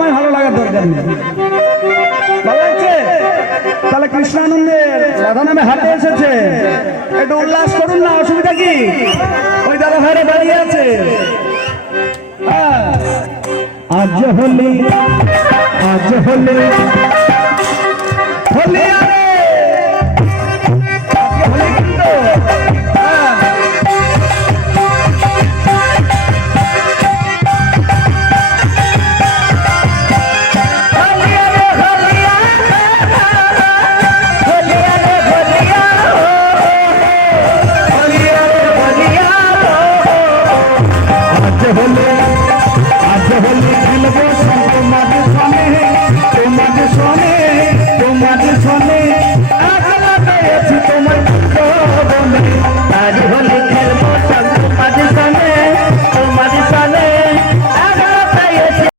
আমায় ভালো লাগার দরকার নেই। ভালো লাগছে? তাহলে কৃষ্ণানন্দের রাধা নামে হাটে এসেছে, একটু উল্লাস করুন না, অসুবিধা কি? ওই দাদা ভাইরা দাঁড়িয়ে আছে। আজ হোলি, আজ হোলি, হোলি